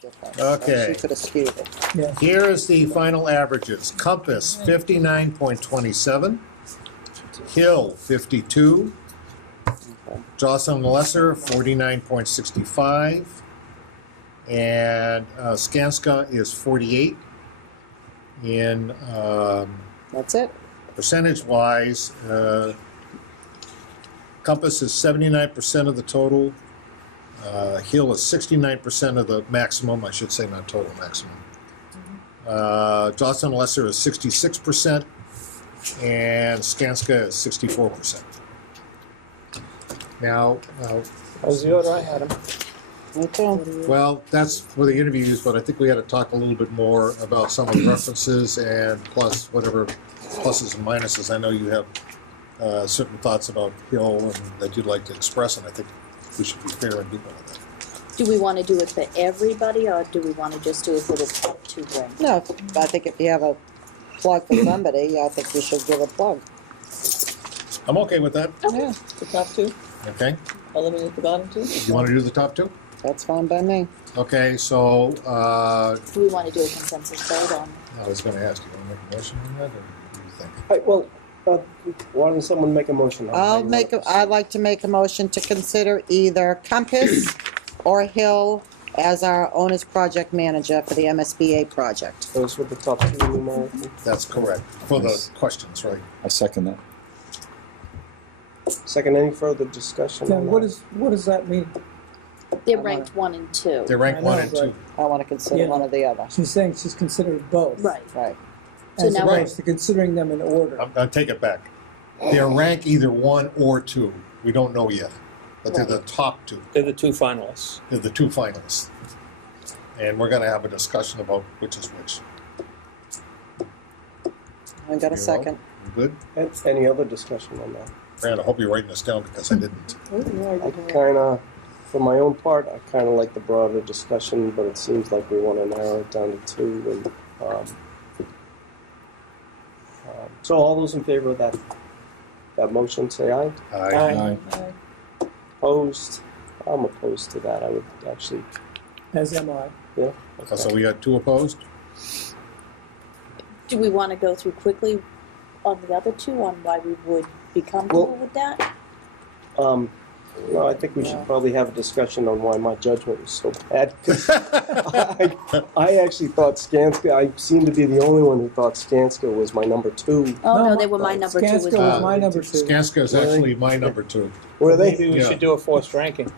difference. Okay. She could have skewed it. Yeah. Here is the final averages. Compass, 59.27. Hill, 52. Jocelyn Lesser, 49.65. And Skanska is 48. In That's it. percentage-wise, Compass is 79% of the total. Hill is 69% of the maximum. I should say not total, maximum. Jocelyn Lesser is 66%, and Skanska is 64%. Now, That was the order I had them. Me too. well, that's for the interviews, but I think we had to talk a little bit more about some of the references and plus whatever pluses and minuses. I know you have certain thoughts about Hill and that you'd like to express, and I think we should be fair and do one of that. Do we want to do it for everybody, or do we want to just do it for the top two rings? No, I think if you have a plug for somebody, I think you should give a plug. I'm okay with that. Yeah, The top two, Okay. eliminate the bottom two? You want to do the top two? that's fine by me. Okay, so Do we want to do a consensus vote on? I was going to ask, you want to make a motion on that, or what do you think? Well, why doesn't someone make a motion? I'd like to make a motion to consider either Compass or Hill as our owner's project manager for the MSBA project. Those were the top two numerically. That's correct, for the questions, right? I second that. Second, any further discussion on Then what that? does that mean? They're ranked 1 and 2. They're ranked I know, 1 and 2. right. I want to consider Yeah. one or the other. She's saying she's considered both. Right. Right. So As now opposed to considering them in order. I'll take it back. They're ranked either 1 or 2. We don't know yet, but they're the top 2. They're the two finalists. They're the 2 finalists. And we're going to have a discussion about which is which. I got a second. You good? Any other discussion on that? Fran, I hope you're writing this down because I didn't. I kind of, for my own part, I kind of like the broader discussion, but it seems like we want to narrow it down to 2. And so, all those in favor of that motion, say aye. Aye. Aye. Opposed? I'm opposed to that. I would actually, As am I. yeah. So we got 2 opposed? Do we want to go through quickly on the other 2 on why we would be comfortable Well- with that? No, I think we should probably have a discussion on why my judgment was so bad. 'Cause I actually thought Skanska, I seem to be the only one who thought Skanska was my number 2. Oh, no, No, they were my number 2 as Skanska was well. my number 2. Skanska is actually my number 2. Were they? Maybe we Yeah. should do a forced ranking.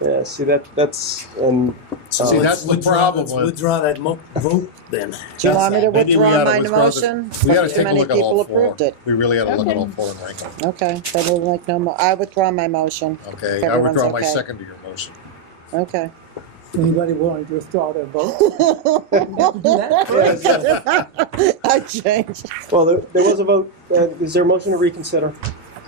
Yeah, see, that's, and, See, that's the problem Let's with... withdraw that vote then. Do you want me to Maybe we withdraw oughta my withdraw the- motion? We got to Too take a many look at all people 4. approved it. We really ought to look at Okay. all 4 and rank them. Okay, then we'll make no more. I withdraw my motion. Okay, I Everyone's withdraw my okay. second to your motion. Okay. Anybody willing to withdraw their vote? Do that? I changed. well, there was a vote. Is there a motion to reconsider?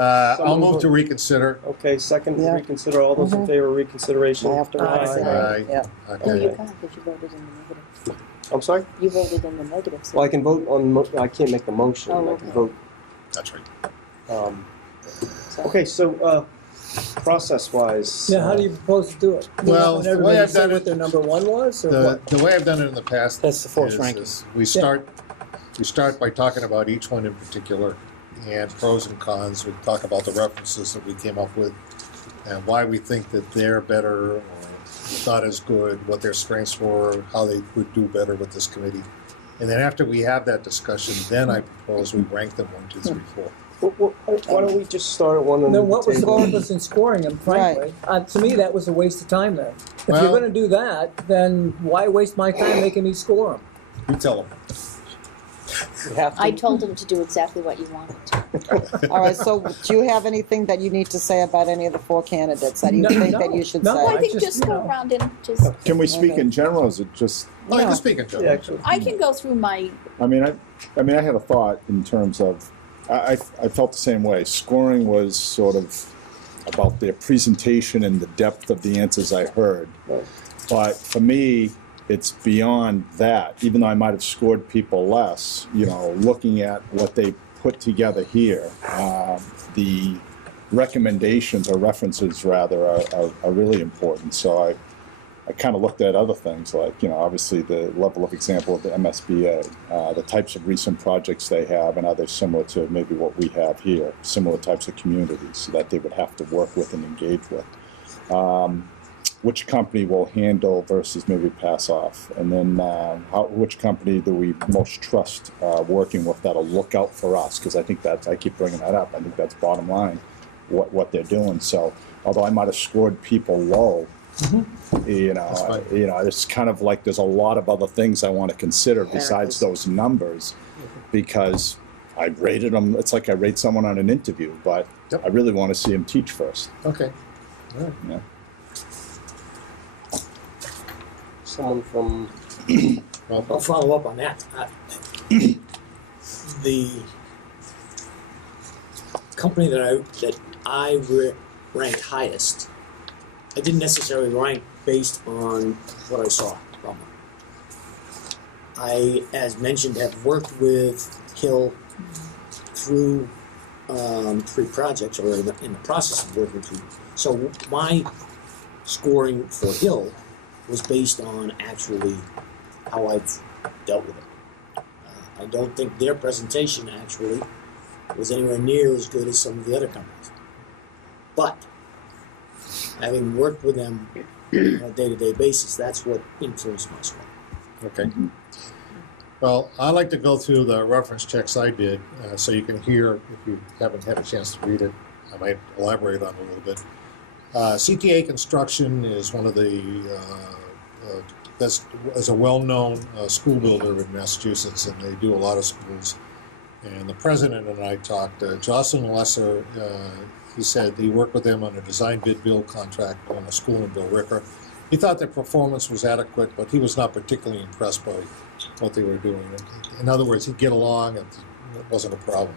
I'll Someone move vote. to reconsider. Okay, second, Yeah. reconsider. All those in favor of reconsideration? I have to Aye. reconsider. Aye. Yeah. Oh, Okay. you can't, because you voted in the negative. I'm sorry? You voted in the negative. So Well, I can vote on, I can't make the motion. Oh, I can okay. vote. That's right. Okay, so, process-wise. Yeah, how do you propose to do it? You Well, want the way everybody I've to say done what it- their number 1 was, or what? The way I've done it in the past That's the forced is ranking. we start by talking about each one in particular and pros and cons. We talk about the references that we came up with and why we think that they're better or not as good, what their strengths were, how they would do better with this committee. And then after we have that discussion, then I propose we rank them 1, 2, 3, 4. Why don't we just start at one end Then of the what was the table? purpose in scoring them, frankly? To me, that was a waste of time then. If Well- you're gonna do that, then why waste my time making me score them? You tell them. We have to- I told him to do exactly what you wanted to. All right, so do you have anything that you need to say about any of the 4 candidates that you think that you should No, say? I I think just, just you go know. around and just, Can we speak Okay. in general, or is it just, Oh, you No. can speak in Yeah, general. actually. I can go through my, I mean, I had a thought in terms of, I felt the same way. Scoring was sort of about their presentation and the depth of the answers I heard. Right. But for me, it's beyond that. Even though I might have scored people less, looking at what they put together here, the recommendations or references rather are really important. So I kind of looked at other things like, obviously the level of example of the MSBA, the types of recent projects they have, and are they similar to maybe what we have here, similar types of communities that they would have to work with and engage with. Which company will handle versus maybe pass off, and then which company do we most trust working with that'll look out for us? Because I think I keep bringing that up. I think that's bottom line, what they're doing. So although I might have scored people low, it's kind of like there's a lot of other things I want to consider besides those numbers, because I rated them. It's like I rate someone on an interview, but I really want to see them teach first. Okay. All right. Yeah. Someone from, I'll follow up on that. The company that I ranked highest, I didn't necessarily rank based on what I saw from them. I, as mentioned, have worked with Hill through 3 projects, or in the process of working through. So my scoring for Hill was based on actually how I've dealt with it. I don't think their presentation actually was anywhere near as good as some of the other companies. But having worked with them on a day-to-day basis, that's what influenced my score. Okay. Well, I like to go through the reference checks I did, so you can hear, if you haven't had a chance to read it, I might elaborate on it a little bit. CTA Construction is one of the is a well-known school builder in Massachusetts, and they do a lot of schools. And the president and I talked. Jocelyn Lesser, he said he worked with them on a design bid build contract on a school in Bill Ricker. He thought their performance was adequate, but he was not particularly impressed by what they were doing. In other words, he'd get along, and it wasn't a problem.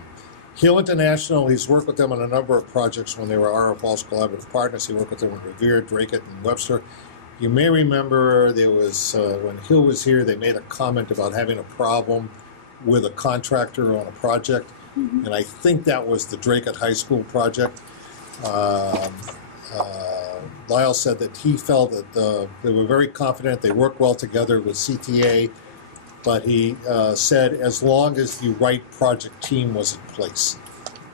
Hill International, he's worked with them on a number of projects when they were RF Falls Collaborative Partners. He worked with them in Revere, Dracut, and Webster. You may remember there was, when Hill was here, they made a comment about having a problem with a contractor on a project, and I think that was the Dracut High School project. Lyle said that he felt that they were very confident, they worked well together with CTA, but he said as long as the right project team was in place.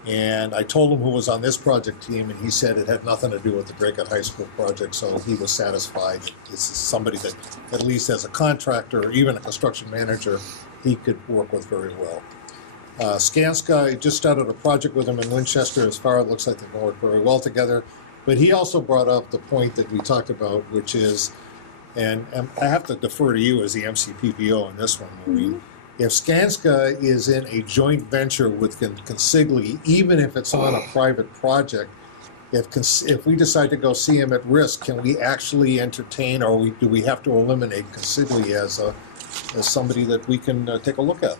And I told him who was on this project team, and he said it had nothing to do with the Dracut High School project, so he was satisfied that this is somebody that, at least as a contractor or even a construction manager, he could work with very well. Skanska, just started a project with him in Winchester. As far as it looks like they work very well together. But he also brought up the point that we talked about, which is, and I have to defer to you as the MCPPO on this one, Maureen. If Skanska is in a joint venture with Consigli, even if it's on a private project, if we decide to go see him at risk, can we actually entertain, or do we have to eliminate Consigli as somebody that we can take a look at?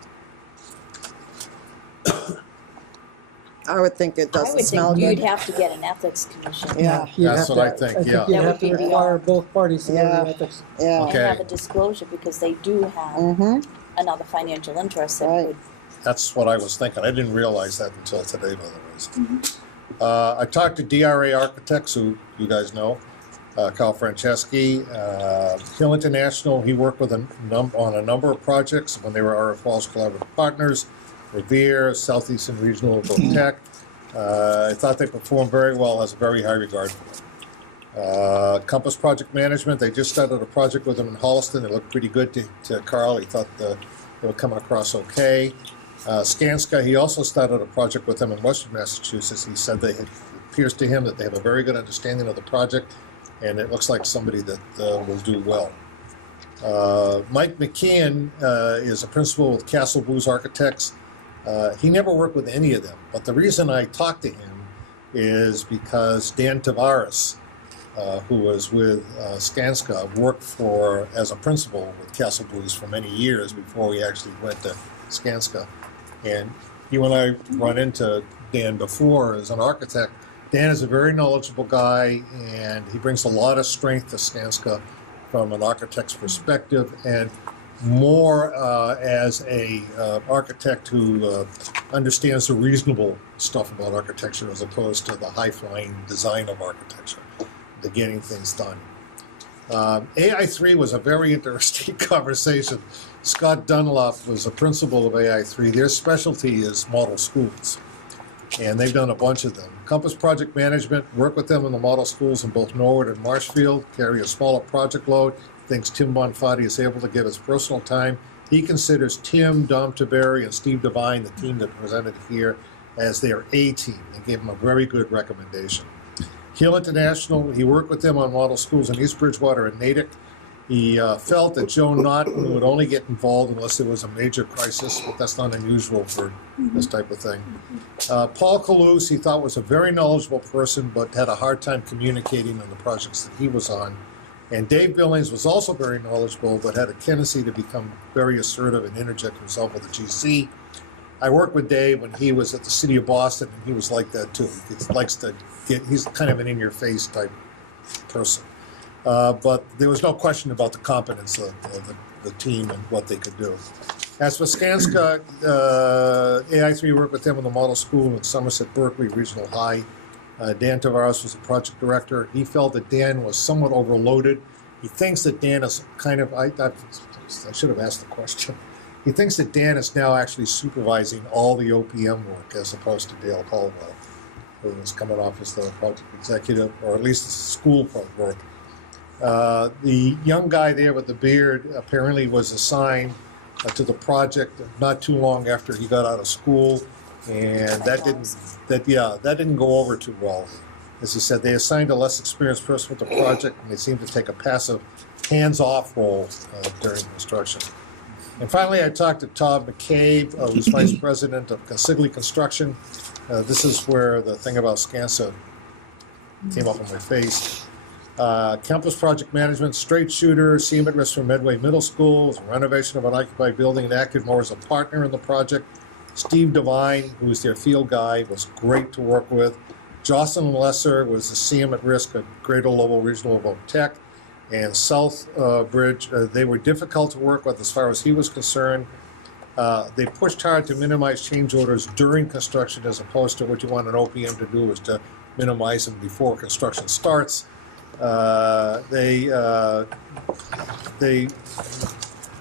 I would think it I doesn't would smell think good. you'd have to get an ethics commission. Yeah, You'd That's have what to- I think, think yeah. you'd That have would to be the- require both parties to go to Yeah. the ethics. yeah. Okay. And have a disclosure, because they do have Mm-hmm. another financial interest that Right. would. That's what I was thinking. I didn't realize that until today, by the way. I talked to DRA Architects, who you guys know, Carl Franceschi. Hill International, he worked with on a number of projects when they were RF Falls Collaborative Partners, Revere, Southeastern Regional Tech. I thought they performed very well, has a very high regard for them. Compass Project Management, they just started a project with them in Holliston. It looked pretty good to Carl. He thought they were coming across okay. Skanska, he also started a project with them in Western Massachusetts. He said it appears to him that they have a very good understanding of the project, and it looks like somebody that will do well. Mike McKeon is a principal with Castle Booze Architects. He never worked with any of them, but the reason I talked to him is because Dan Tavares, who was with Skanska, worked as a principal with Castle Booze for many years before he actually went to Skanska. And you and I run into Dan before as an architect. Dan is a very knowledgeable guy, and he brings a lot of strength to Skanska from an architect's perspective, and more as a architect who understands the reasonable stuff about architecture as opposed to the high-flying design of architecture, the getting things done. AI3 was a very interesting conversation. Scott Dunlop was the principal of AI3. Their specialty is model schools, and they've done a bunch of them. Compass Project Management, work with them in the model schools in both Norwood and Marshfield, carry a smaller project load. Thinks Tim Bonfatti is able to give his personal time. He considers Tim, Dom Tiberi, and Steve Devine, the team that presented here, as their A team. They gave him a very good recommendation. Hill International, he worked with them on model schools in East Bridgewater and Natick. He felt that Joe Naughton would only get involved unless there was a major crisis, but that's not unusual for this type of thing. Paul Calouse, he thought was a very knowledgeable person, but had a hard time communicating on the projects that he was on. And Dave Billings was also very knowledgeable, but had a tendency to become very assertive and interject himself with the GC. I worked with Dave when he was at the City of Boston, and he was like that too. He's kind of an in-your-face type person. But there was no question about the competence of the team and what they could do. As for Skanska, AI3 worked with them in the model school in Somerset Berkeley Regional High. Dan Tavares was the project director. He felt that Dan was somewhat overloaded. He thinks that Dan is kind of, I should have asked the question. He thinks that Dan is now actually supervising all the OPM work as opposed to Dale Caldwell, who was coming off as the project executive, or at least the school work. The young guy there with the beard apparently was assigned to the project not too long after he got out of school, and that didn't go over too well. As he said, they assigned a less experienced person with the project, and they seemed to take a passive, hands-off role during construction. And finally, I talked to Todd McCabe, who's vice president of Consigli Construction. This is where the thing about Skanska came up on my face. Campus project management, straight shooter, CM at risk for Medway Middle School, renovation of an occupied building, and acted more as a partner in the project. Steve Devine, who was their field guy, was great to work with. Jocelyn Lesser was the CM at risk at Greater Lowell Regional of Tech. And South Bridge, they were difficult to work with as far as he was concerned. They pushed hard to minimize change orders during construction, as opposed to what you want an OPM to do is to minimize them before construction starts. They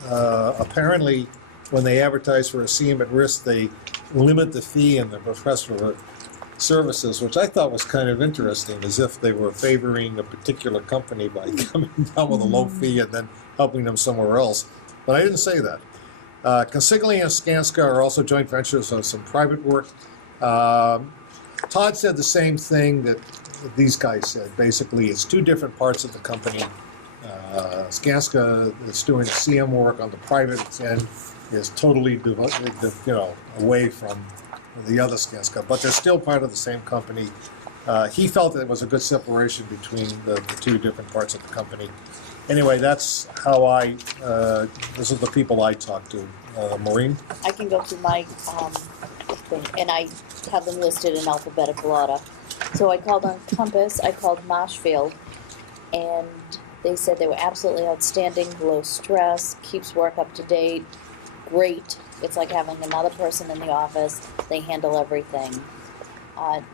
apparently, when they advertise for a CM at risk, they limit the fee and the professional services, which I thought was kind of interesting, as if they were favoring a particular company by coming down with a low fee and then helping them somewhere else. But I didn't say that. Consigli and Skanska are also joint ventures on some private work. Todd said the same thing that these guys said. Basically, it's two different parts of the company. Skanska is doing the CM work on the private end, is totally away from the other Skanska, but they're still part of the same company. He felt that it was a good separation between the two different parts of the company. Anyway, that's how this is the people I talked to. Maureen? I can go through my thing, and I have them listed in alphabetical order. So I called on Compass, I called Marshfield, and they said they were absolutely outstanding, low stress, keeps work up to date, great. It's like having another person in the office. They handle everything.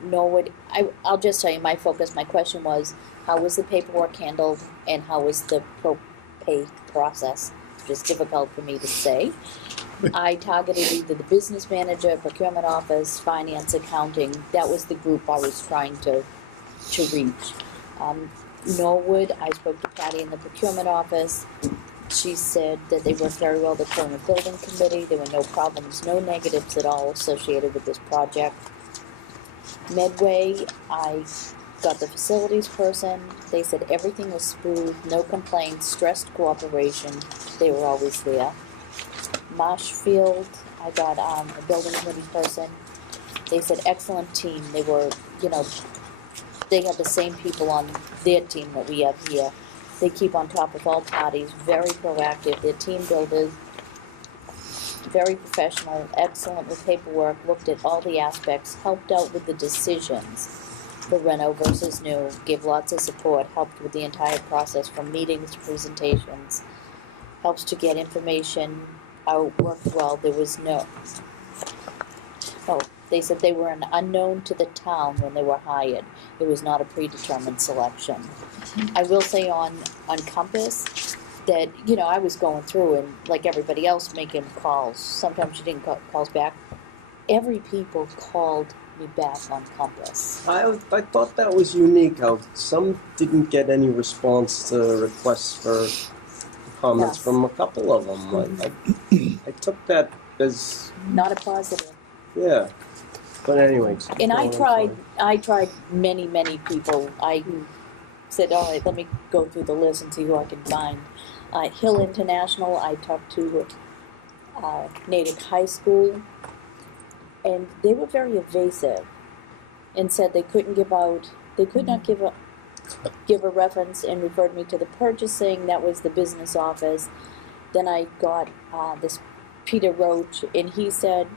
Norwood, I'll just tell you my focus. My question was, how was the paperwork handled, and how was the pay process? Which is difficult for me to say. I targeted either the business manager, procurement office, finance, accounting. That was the group I was trying to reach. Norwood, I spoke to Patty in the procurement office. She said that they worked very well, the current building committee. There were no problems, no negatives at all associated with this project. Medway, I got the facilities person. They said everything was smooth, no complaints, stressed cooperation. They were always there. Marshfield, I got a building committee person. They said excellent team. They were, they have the same people on their team that we have here. They keep on top of all parties, very proactive. They're team builders, very professional, excellent with paperwork, looked at all the aspects, helped out with the decisions for reno versus new, gave lots of support, helped with the entire process from meetings to presentations, helps to get information out, worked well. There was They said they were an unknown to the town when they were hired. It was not a predetermined selection. I will say on Compass that, you know, I was going through and like everybody else making calls. Sometimes you didn't call calls back. Every people called me back on Compass. I thought that was unique how some didn't get any response to requests for comments Yes. from a couple of them. I took that as, Not a positive. yeah. But anyway. And I go on, tried many people. I said, all right, let me go through the list and see who I can find. Hill International, I talked to Natick High School, and they were very evasive and said they could not give a reference, and referred me to the purchasing, that was the business office. Then I got this Peter Roach, and he said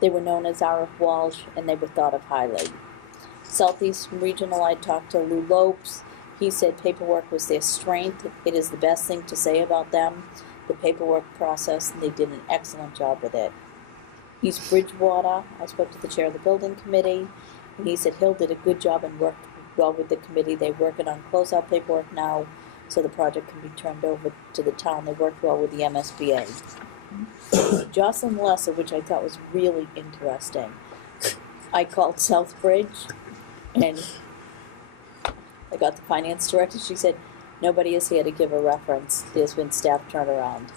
they were known as R.F. Walsh, and they were thought of highly. Southeast Regional, I talked to Lou Lopes. He said paperwork was their strength. It is the best thing to say about them. The paperwork process, and they did an excellent job with it. East Bridgewater, I spoke to the chair of the building committee, and he said Hill did a good job and worked well with the committee. They're working on closeout paperwork now, so the project can be turned over to the town. They worked well with the MSBA. Jocelyn Lesser, which I thought was really interesting. I called Southbridge, and I got the finance director. She said, nobody is here to give a reference. There's been staff turnaround.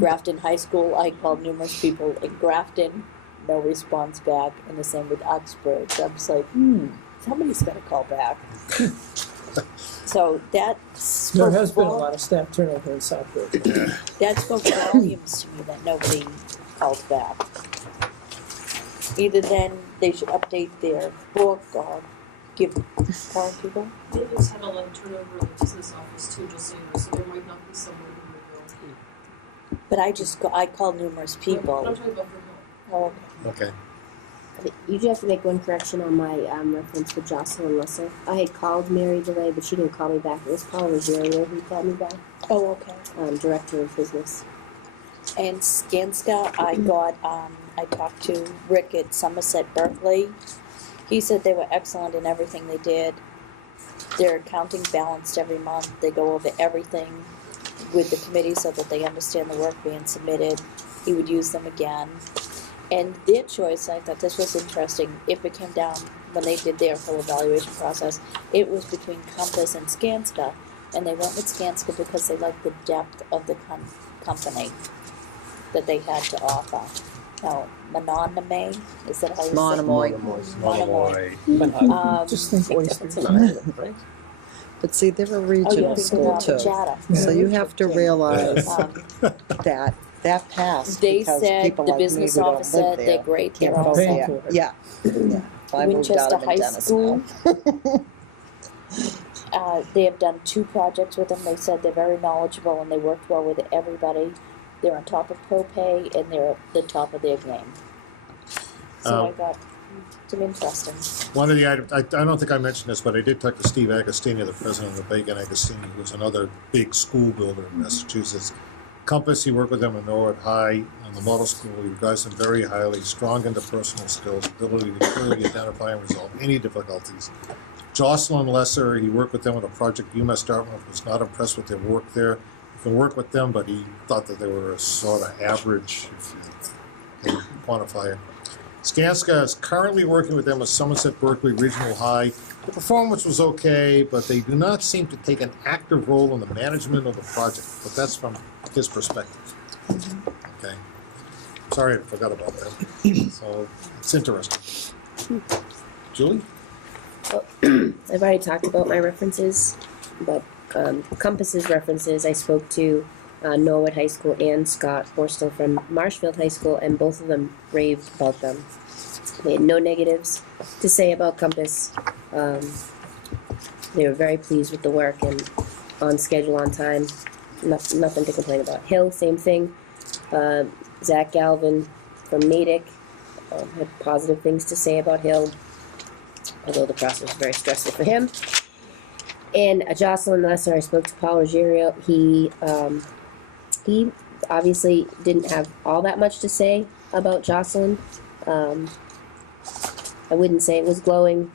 Grafton High School, I called numerous people in Grafton, no response back, and the same with Uxbridge. I was like, somebody's got to call back. So that There has been a lot of staff turnover in Southbridge. that spoke volumes to me that nobody called back. Either then they should update their book or give current people. They just had a lot of turnover in the business office too, just so you know, so there might not be someone who would go. But I called numerous people. I'm talking about for Hill. Oh, Okay. You do have to make one correction on my reference for Jocelyn Lesser. I had called Mary DeLay, but she didn't call me back. It was Paul Rosario who called me back, oh, okay. Director of Business. And Skanska, I talked to Rick at Somerset Berkeley. He said they were excellent in everything they did. Their accounting balanced every month. They go over everything with the committee so that they understand the work being submitted. He would use them again. And their choice, I thought this was interesting, if it came down when they did their full evaluation process, it was between Compass and Skanska. And they went with Skanska because they liked the depth of the company that they had to offer. Now, Mononomy, is that how you say it? Monomoy. Monomoy. Just think That's oysters. an island, right? But see, they're a Oh, regional yeah, school too. Chatham. So you have to realize Um, that passed They because said, people the like me business who don't office live said there they're great, can't they're all vote paying set. there. for it. Yeah. Yeah. So I moved out Winchester of High Dennis School. now. They have done 2 projects with them. They said they're very knowledgeable and they worked well with everybody. They're on top of ProPay and they're at the top of their game. So I got some interesting. One of the items, I don't think I mentioned this, but I did talk to Steve Agostini, the president of Bacon Agostini, who's another big school builder in Massachusetts. Compass, he worked with them in Norwood High on the model school. He regards them very highly, strong interpersonal skills, ability to clearly identify and resolve any difficulties. Jocelyn Lesser, he worked with them on a project UMass Dartmouth, was not impressed with their work there. He can work with them, but he thought that they were a sort of average, if you can quantify it. Skanska is currently working with them at Somerset Berkeley Regional High. The performance was okay, but they do not seem to take an active role in the management of the project. But that's from his perspective. Okay. Sorry, I forgot about that. So it's interesting. Julie? I've already talked about my references, but Compass's references, I spoke to Norwood High School and Scott Horstel from Marshfield High School, and both of them raved about them. They had no negatives to say about Compass. They were very pleased with the work and on schedule, on time. Nothing to complain about. Hill, same thing. Zach Galvin from Natick had positive things to say about Hill, although the process was very stressful for him. And Jocelyn Lesser, I spoke to Paul Rogerio. He obviously didn't have all that much to say about Jocelyn. I wouldn't say it was glowing.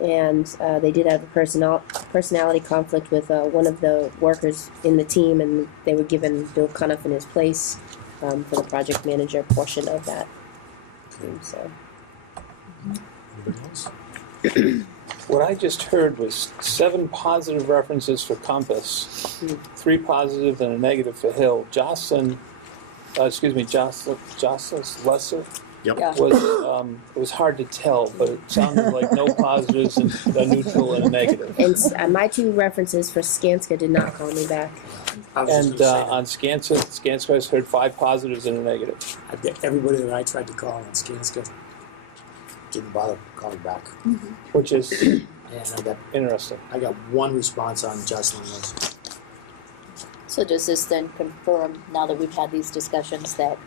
And they did have a personality conflict with one of the workers in the team, and they were given Bill Cuniff in his place for the project manager portion of that team. So Anybody else? What I just heard was 7 positive references for Compass, 3 positive and a negative for Hill. Jocelyn Lesser Yep. Yeah. it was hard to tell, but it sounded like no positives and a neutral and a negative. and my 2 references for Skanska did not call me back. I was just And gonna say on Skanska has heard 5 positives and a negative. that everybody that I tried to call on Skanska didn't bother calling back. Which is And interesting. I got one response on Jocelyn was, So does this then confirm, now that we've had these discussions, that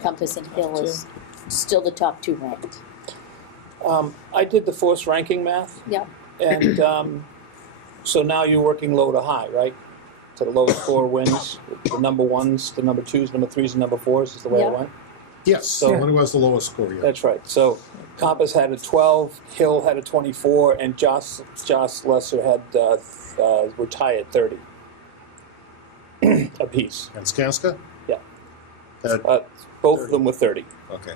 Compass and Hill is still the top 2 ranked? I did the forced ranking math, Yeah. and so now you're working low to high, right? So the lowest score wins. The number 1s, the number 2s, number 3s, and number 4s is the way Yeah. it went. Yes, So- someone who has the lowest score, yeah. That's right. So Compass had a 12, Hill had a 24, and Josh Lesser had were tied at 30 apiece. And Skanska? Yeah. Had- Both of them were 30. okay.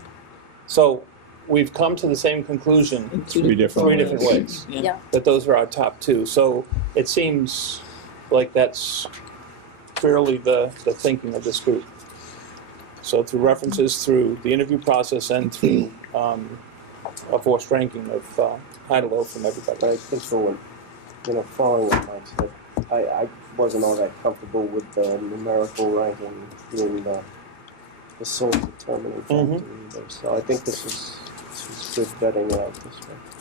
So we've come to the same conclusion In 3 different 3 different ways. Yeah. That those are our top 2. So it seems like that's fairly the thinking of this group. So through references, through the interview process, and through a forced ranking of high to low from everybody. But I think for when, following what Mike said, I wasn't all that comfortable with the numerical ranking being the sole determining factor either. So I think this is good vetting out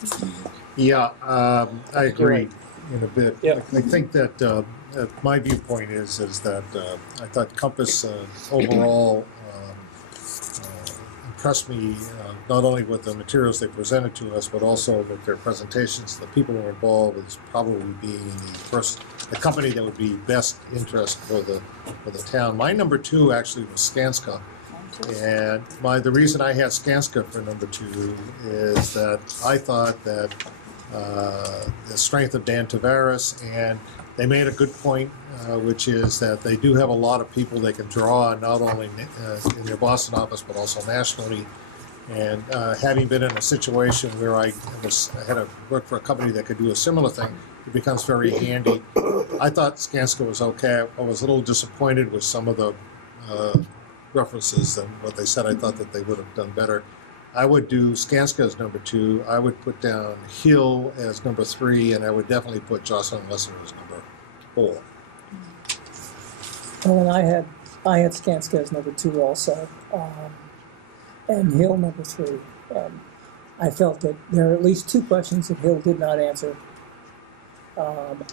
this way. Yeah, I agree in a bit. Yep. I think that my viewpoint is that I thought Compass overall impressed me not only with the materials they presented to us, but also with their presentations. The people who were involved as probably being the company that would be best interest for the town. My number 2 actually was Skanska. And the reason I had Skanska for number 2 is that I thought that the strength of Dan Tavares, and they made a good point, which is that they do have a lot of people they can draw on, not only in their Boston office, but also nationally. And having been in a situation where I had to work for a company that could do a similar thing, it becomes very handy. I thought Skanska was okay. I was a little disappointed with some of the references and what they said. I thought that they would have done better. I would do Skanska as number 2. I would put down Hill as number 3, and I would definitely put Jocelyn Lesser as number 4. Well, and I had Skanska as number 2 also, and Hill number 3. I felt that there are at least 2 questions that Hill did not answer,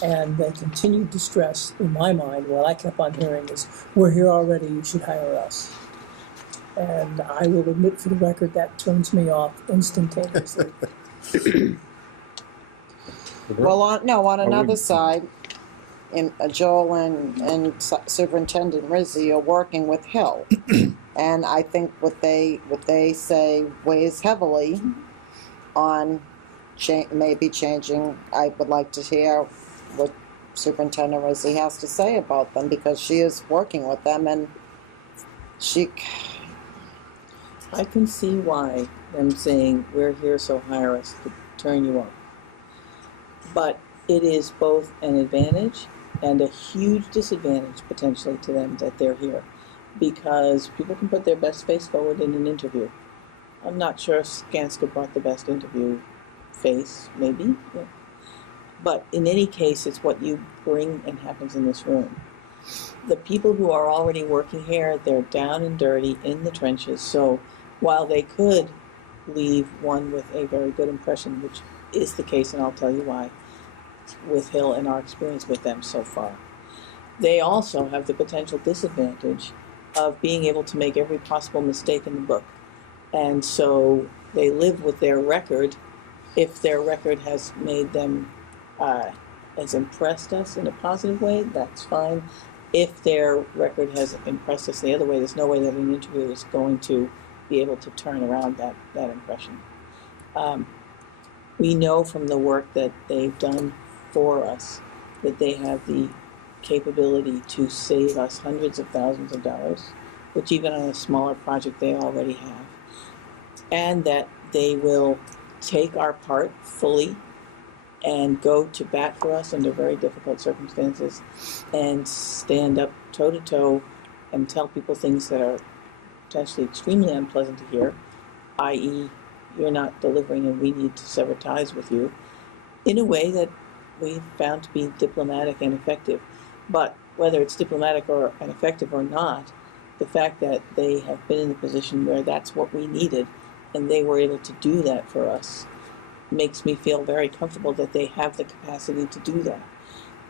and they continued to stress, in my mind, what I kept on hearing is, "We're here already, you should hire us." And I will admit for the record that turns me off instantaneously. Well, on another side, Joel and Superintendent Rizzi are working with Hill. And I think what they say weighs heavily on maybe changing. I would like to hear what Superintendent Rizzi has to say about them, because she is working with them, and I can see why them saying, "We're here, so hire us," could turn you off. But it is both an advantage and a huge disadvantage potentially to them that they're here, because people can put their best face forward in an interview. I'm not sure if Skanska brought the best interview face, maybe. Yeah. But in any case, it's what you bring and happens in this room. The people who are already working here, they're down and dirty in the trenches, so while they could leave one with a very good impression, which is the case, and I'll tell you why, with Hill and our experience with them so far, they also have the potential disadvantage of being able to make every possible mistake in the book. And so they live with their record. If their record has made them, has impressed us in a positive way, that's fine. If their record has impressed us the other way, there's no way that an interview is going to be able to turn around that impression. We know from the work that they've done for us that they have the capability to save us hundreds of thousands of dollars, which even on a smaller project they already have, and that they will take our part fully and go to bat for us under very difficult circumstances and stand up toe to toe and tell people things that are potentially extremely unpleasant to hear, i.e., you're not delivering and we need to sever ties with you, in a way that we found to be diplomatic and effective. But whether it's diplomatic or and effective or not, the fact that they have been in the position where that's what we needed and they were able to do that for us makes me feel very comfortable that they have the capacity to do that.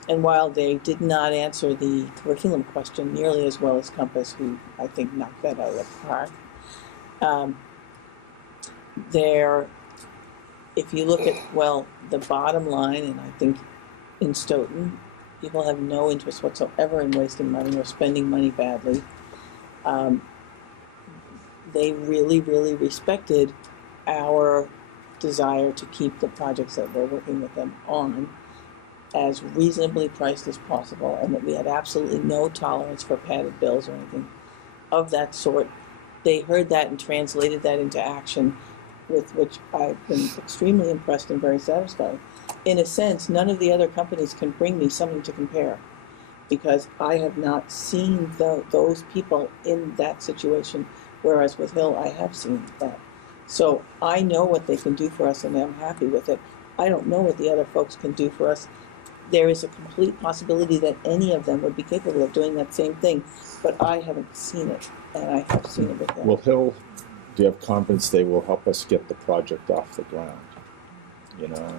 And while they did not answer the curriculum question nearly as well as Compass, who I think knocked that out of the park, if you look at, well, the bottom line, and I think in Stoughton, people have no interest whatsoever in wasting money or spending money badly. They really, really respected our desire to keep the projects that we're working with them on as reasonably priced as possible, and that we had absolutely no tolerance for padded bills or anything of that sort. They heard that and translated that into action, with which I've been extremely impressed and very satisfied. In a sense, none of the other companies can bring me something to compare, because I have not seen those people in that situation, whereas with Hill I have seen that. So I know what they can do for us and I'm happy with it. I don't know what the other folks can do for us. There is a complete possibility that any of them would be capable of doing that same thing, but I haven't seen it, and I have seen it with them. Will Hill, do you have confidence they will help us get the project off the ground? You know,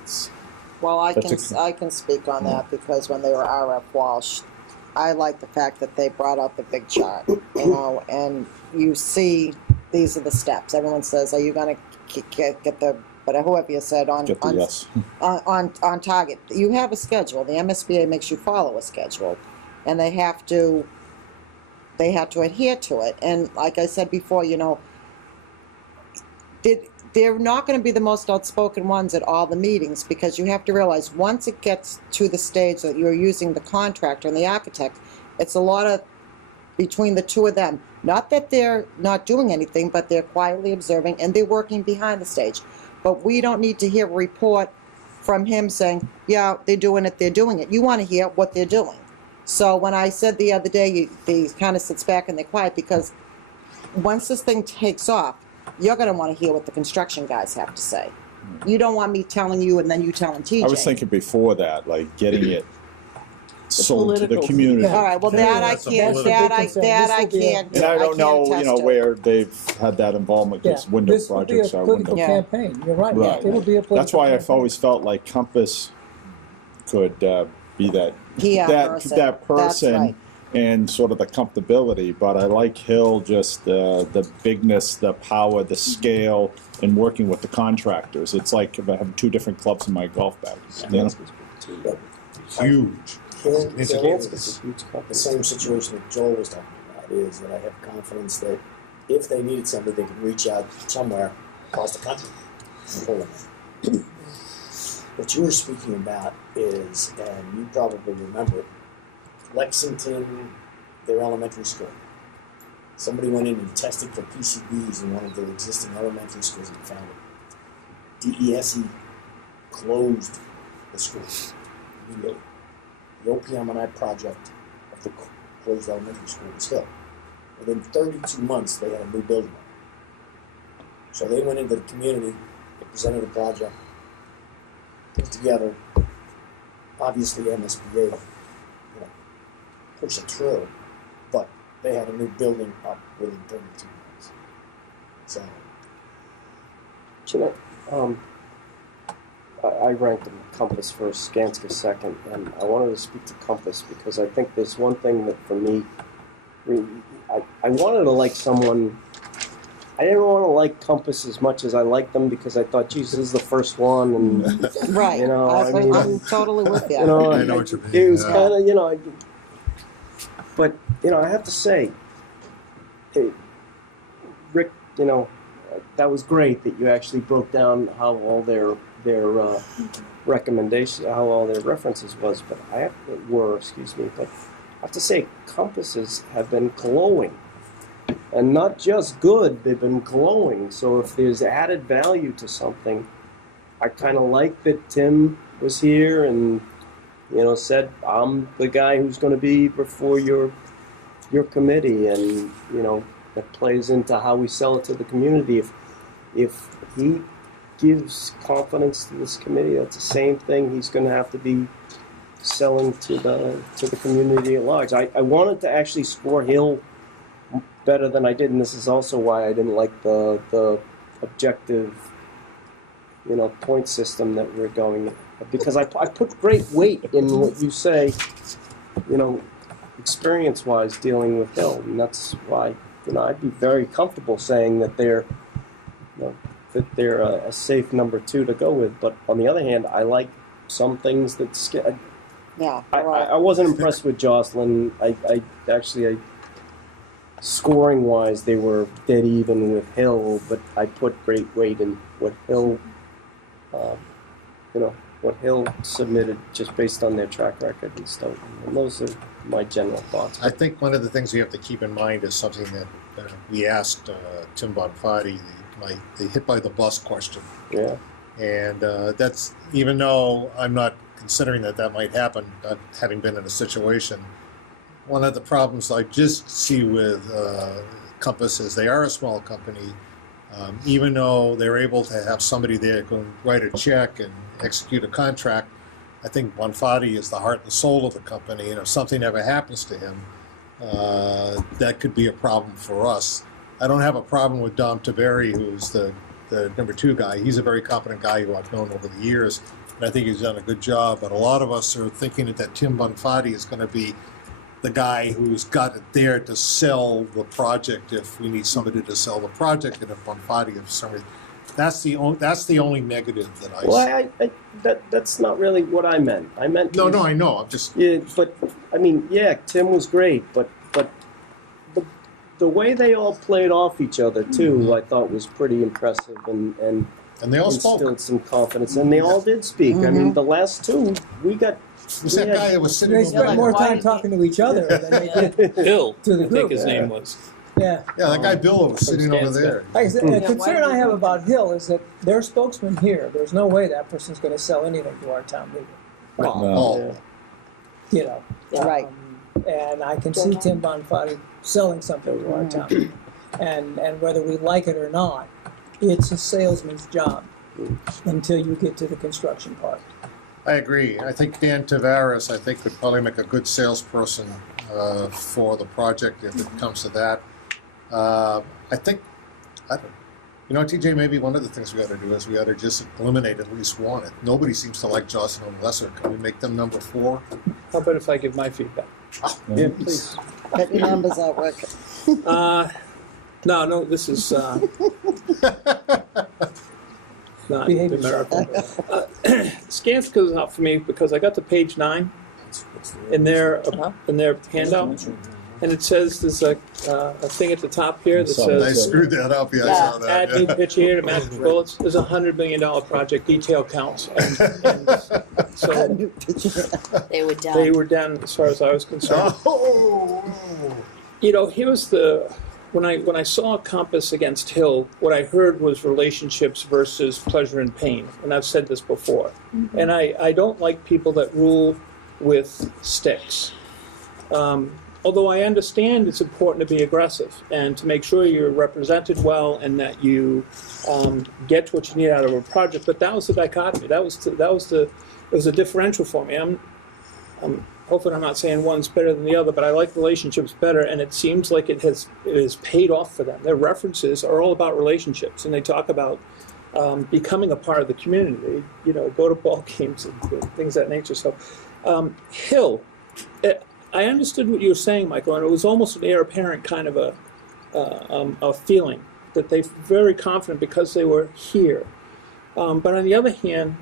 it's... Well, I That's can speak on that, because when they were RF Walsh, I like the fact that they brought out the big chart, you know, and you see these are the steps. Everyone says, are you going to get the, but whoever you said, on yes. on target. You have a schedule. The MSBA makes you follow a schedule, and they have to adhere to it. And like I said before, you know, they're not going to be the most outspoken ones at all the meetings, because you have to realize once it gets to the stage that you're using the contractor and the architect, it's a lot of between the two of them. Not that they're not doing anything, but they're quietly observing and they're working behind the stage. But we don't need to hear a report from him saying, yeah, they're doing it, they're doing it. You want to hear what they're doing. So when I said the other day, they kind of sits back and they're quiet, because once this thing takes off, you're going to want to hear what the construction guys have to say. You don't want me telling you and then you telling TJ. I was thinking before that, like getting it sold to the political community. All right, well, that I That's a can't, political that I concern. can't. And I don't know, can't you know, test it. where they've had that involvement, because window this will be a projects are window. political Yeah. campaign. You're right. Right. It'll be a political That's why I've campaign. always felt like Compass could be that PR that person. that That's person right. and sort of the comfortability. But I like Hill, just the bigness, the power, the scale, and working with the contractors. It's like if I have two different clubs in my golf bag. You know? Huge. It's a huge The company. same situation that Joel was talking about is that I have confidence that if they needed somebody, they could reach out somewhere across the country and pull them in. What you were speaking about is, and you probably remember it, Lexington, their elementary school. Somebody went in and tested for PCBs in one of their existing elementary schools and found it. DESE closed the school immediately. The OPM on that project of the closed elementary school was Hill. Within 32 months, they had a new building. So they went into the community, they presented a project, put it together. Obviously, MSBA, push it through, but they had a new building up within 32 months. So, I ranked them Compass first, Skanska second, and I wanted to speak to Compass because I think there's one thing that for me, I wanted to like someone. I didn't want to like Compass as much as I liked them because I thought, geez, this is the first one, and Right. you know, I mean, I'm totally with you. you know, I know what you mean, it was yeah. kind of, but I have to say, hey, Rick, that was great that you actually broke down how all their recommendations, how all their references was. But excuse me. But I have to say, compasses have been glowing, and not just good. They've been glowing. So if there's added value to something, I kind of like that Tim was here and said, I'm the guy who's going to be before your committee, and that plays into how we sell it to the community. If he gives confidence to this committee, that's the same thing he's going to have to be selling to the community at large. I wanted to actually score Hill better than I did, and this is also why I didn't like the objective point system that we're going, because I put great weight in what you say, experience-wise dealing with Hill, and that's why I'd be very comfortable saying that they're a safe number 2 to go with. But on the other hand, I like some things that Yeah, I wasn't impressed with Jocelyn. I actually scoring-wise, they were dead even with Hill, but I put great weight in what Hill, what Hill submitted just based on their track record and stuff. And those are my general thoughts. I think one of the things we have to keep in mind is something that we asked Tim Bonfatti, the hit by the bus question. Yeah. And that's, even though I'm not considering that might happen, having been in a situation, one of the problems I just see with Compass is they are a small company. Even though they're able to have somebody there who can write a check and execute a contract, I think Bonfatti is the heart and soul of the company, and if something ever happens to him, that could be a problem for us. I don't have a problem with Dom Taveri, who's the number 2 guy. He's a very competent guy who I've known over the years, and I think he's done a good job. But a lot of us are thinking that Tim Bonfatti is going to be the guy who's got it there to sell the project if we need somebody to sell the project, and if Bonfatti, if somebody, that's the only negative that I see. Well, that's not really what I meant. I meant No, I know. I'm just but I mean, Tim was great, but the way they all played off each other too, I thought was pretty impressive, and they all spoke. Instilled some confidence, and they all did speak. I mean, the last 2 we got. Was that guy that was sitting They over spent there? more time talking to each other than they did Bill, to the I think group. his name was. Yeah. Yeah, that guy Bill was sitting over there. Like I said, the Yeah, concern why I did have they- about Hill is that their spokesman here, there's no way that person's going to sell anything to our town meeting. Oh, Right. And I can see Tim Bonfatti selling something to our town meeting. And whether we like it or not, it's a salesman's job until you get to the construction part. I agree. I think Dan Tavares, would probably make a good salesperson for the project if it comes to that. TJ, maybe one of the things we ought to do is we ought to just eliminate at least one. Nobody seems to like Jocelyn Lesser. Can we make them number 4? How about if I give my feedback? Yeah, please. Get your numbers out, Rick. No, this is not Behave numerical. Skanska is out for me because I got to page 9 in their handout, and it says there's a thing at the top here that I says screwed that up. Yeah, I saw that. add new pitch here to match the bullets. There's a $100 million project, detail counts, and so They were done. they were down as far as I was concerned. Oh. Here's when I saw Compass against Hill, what I heard was relationships versus pleasure and pain, and I've said this before. Mm-hmm. And I don't like people that rule with sticks. Although I understand it's important to be aggressive and to make sure you're represented well and that you get what you need out of a project. But that was the dichotomy. It was a differential for me. I'm hoping I'm not saying one's better than the other, but I like relationships better, and it seems like it has paid off for them. Their references are all about relationships, and they talk about becoming a part of the community. They, go to ball games and things of that nature. So, Hill, I understood what you were saying, Michael, and it was almost an heir apparent kind of a feeling that they're very confident because they were here. But on the other hand,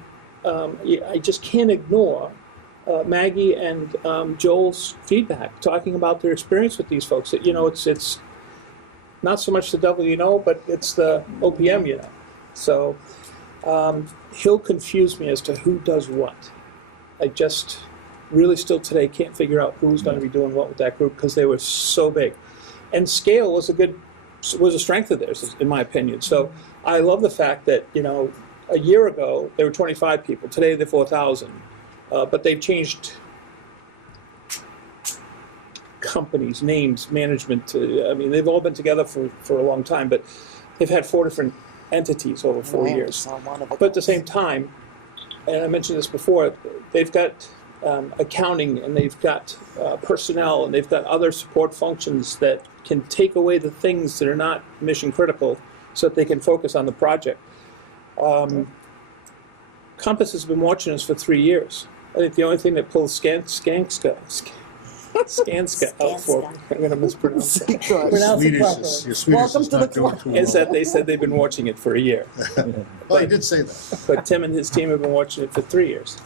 I just can't ignore Maggie and Joel's feedback, talking about their experience with these folks. That it's not so much the devil you know, but it's the OPM you know. So he'll confuse me as to who does what. I just really still today can't figure out who's going to be doing what with that group because they were so big. And scale was a strength of theirs, in my opinion. So I love the fact that, you know, a year ago there were 25 people. Today they're 4,000. But they've changed companies, names, management. I mean, they've all been together for a long time, but they've had 4 different entities over 4 years. But at the same time, and I mentioned this before, they've got accounting, and they've got personnel, and they've got other support functions that can take away the things that are not mission critical so that they can focus on the project. Compass has been watching us for 3 years. I think the only thing that pulls Skanska out for, I'm going to mispronounce it, Pronounce it properly. Your Swedish Welcome is to not the doing club. too is well. that they said they've been watching it for a year. Well, I did say that. But Tim and his team have been watching it for 3 years.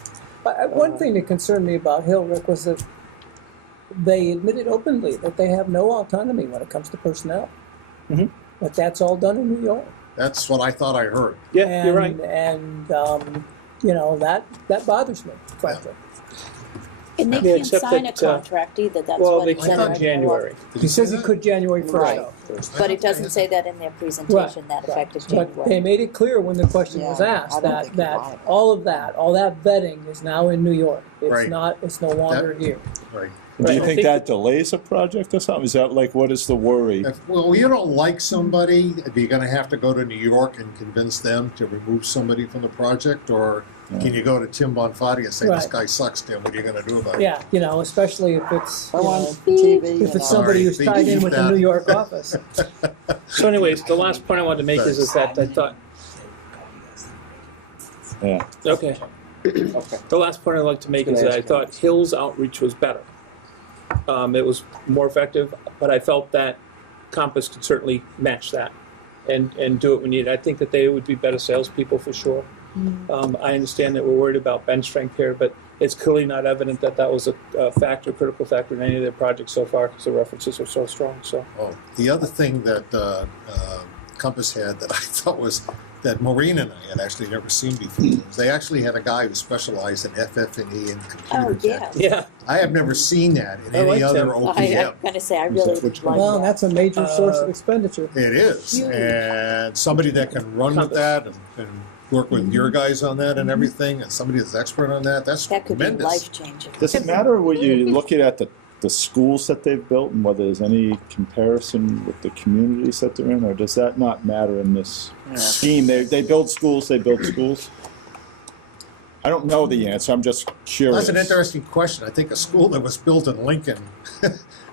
One thing that concerned me about Hill, Rick, was that they admitted openly that they have no autonomy when it comes to personnel. Mhm. But that's all done in New York. That's what I thought I heard. Yeah, And, you're right. And, you know, that bothers me, frankly. And they Yeah, can't except sign a that, contract either, that's Well, what they it can said in in the January. Did He say says he that? could January 1st, Right. though. But it doesn't say that in their presentation, that effective But January. they made it clear when the question was Yeah, I asked don't that, think you're right. all that vetting is now in New York. Right. It's no longer here. Right. Do you Right. I think think that delays a project or something? Is that like, what is the worry? Well, you don't like somebody, are you going to have to go to New York and convince them to remove somebody from the project? Or can you go to Tim Bonfatti and say, this Right. guy sucks, Tim, what are you going to do about it? Yeah, you know, especially if it's, I you want know, TV. if it's Sorry, somebody who's beep tied in with the that. New York office. So anyways, the last point I wanted to make is that I thought, Yeah. okay, Okay. the last point I'd like to make is that I thought Hill's outreach was better. It was more effective, but I felt that Compass could certainly match that and do what we need. I think that they would be better salespeople for sure. I understand that we're worried about bench strength here, but it's clearly not evident that that was a factor, critical factor in any of their projects so far because the references are so strong. So Oh, the other thing that Compass had that I thought was that Maureen and I had actually never seen before. They actually had a guy who specialized in FF&E and computer Oh, yeah. tech. yeah, I have never seen that in I any liked other him. OPM. I'm gonna say, I really which like Well, that. that's a major source of expenditure. It is, Huge. and somebody that can run with Compass. that and work with your guys on that and everything, and somebody that's expert on that, that's That could be tremendous. life-changing. Does it matter what you're looking at the schools that they've built and whether there's any comparison with the communities that they're in, or does that not matter in this scheme? They build schools, they build schools. I don't know the answer. I'm just curious. That's an interesting question. I think a school that was built in Lincoln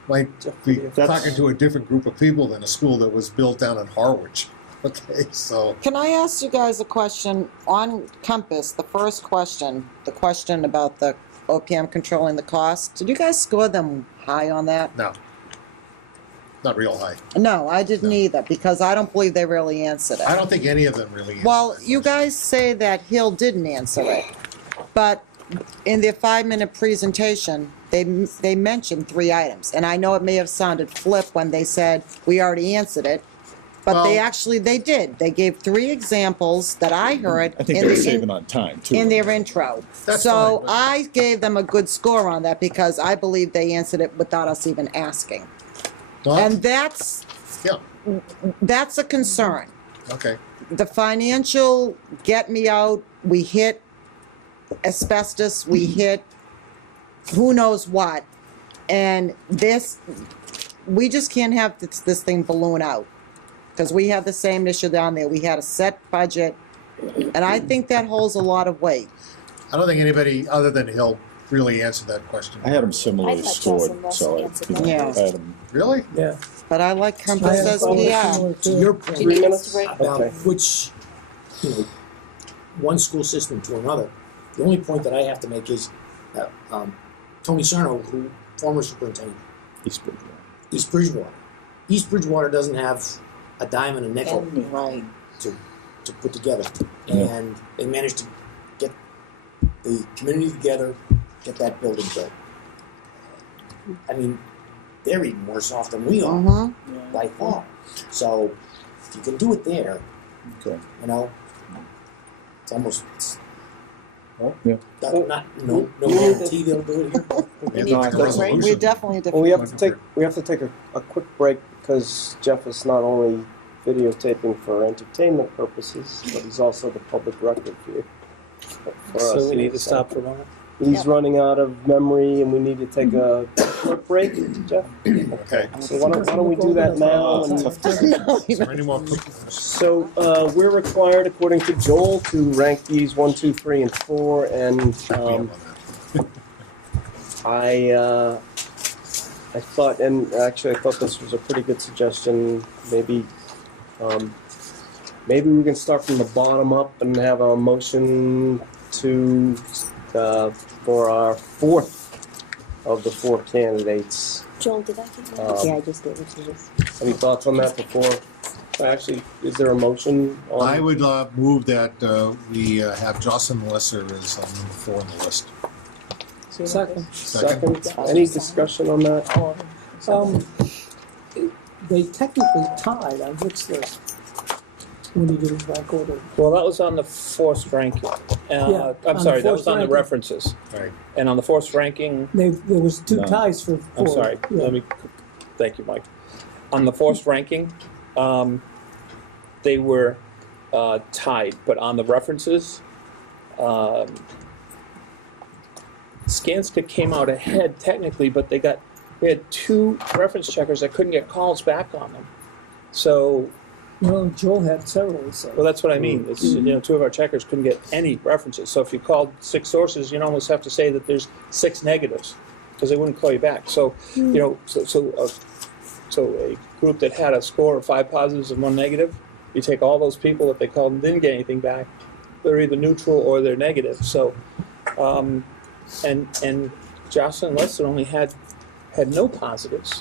might be That's- talking to a different group of people than a school that was built down in Harwich. Okay, so Can I ask you guys a question on Compass? The first question, the question about the OPM controlling the cost. Did you guys score them high on that? no, not real high. No, I didn't either because I don't believe they really answered it. I don't think any of them really. answered Well, that you question. guys say that Hill didn't answer it, but in their 5-minute presentation, they mentioned 3 items, and I know it may have sounded flip when they said we already answered it, but they Well- actually did. They gave 3 examples that I heard I think in they're the saving on time too. in their intro. That's So fine, but- I gave them a good score on that because I believe they answered it without us even asking, Well, and that's a concern. okay. The financial get me out, we hit asbestos, we hit who knows what, and this, we just can't have this thing balloon out, because we have the same issue down there. We had a set budget, and I think that holds a lot of weight. I don't think anybody other than Hill really answered that question. I had them similarly I thought scored, Jocelyn Russell so I answered you know, that. Yeah. I had them. Really? Yeah. But I like I Compass have as problems PR. similar To to your it. point Do you need us minutes? to break? about Okay. which, one school system to another, the only point that I have to make is that Tony Sarno, who former superintendent, East Bridgewater. East Bridgewater. East Bridgewater doesn't have a dime and a nickel Right. to put together, Yeah. and they managed to get the community together, get that building built. I mean, they're even worse off than we are Mm-hmm. by far. So if you can do it there, Okay. you know, it's almost Yeah. no guarantee they'll do it here. We No, I have to make a think- We resolution. definitely Well, we defend. have to take a quick break because Jeff is not only videotaping for entertainment purposes, but he's also the public record for us. So we need to stop for a moment. He's running out of memory, and we need to take a short break, Jeff. Okay. So why don't we do that now? And Is there any more? so we're required, according to Joel, to rank these 1, 2, 3, and 4, and I thought, and actually I thought this was a pretty good suggestion. Maybe we can start from the bottom up and have a motion to for our fourth of the 4 candidates. Joel, did I get that? Yeah, I just gave it to you. Any thoughts on that before? Actually, is there a motion on? I would move that we have Jocelyn Lesser as number 4 on the list. Second. Second. Any discussion on that? All of them. They technically tied on which list when you did the rank order. Well, that was on the forced ranking. Yeah, I'm on sorry, the that was forced on the ranking. references. Right. And on the forced ranking, There was 2 No. ties for 4. I'm sorry, Yeah. thank you, Mike. On the forced ranking, they were tied, but on the references, Skanska came out ahead technically, but we had 2 reference checkers that couldn't get calls back on them. So, Well, Joel had several, so. well, that's what I mean. It's, 2 of our checkers couldn't get any references. So if you called 6 sources, you'd almost have to say that there's 6 negatives because they wouldn't call you back. So, so a group that had a score of 5 positives and 1 negative, you take all those people that they called and didn't get anything back, they're either neutral or they're negative. So, and Jocelyn Lester only had no positives,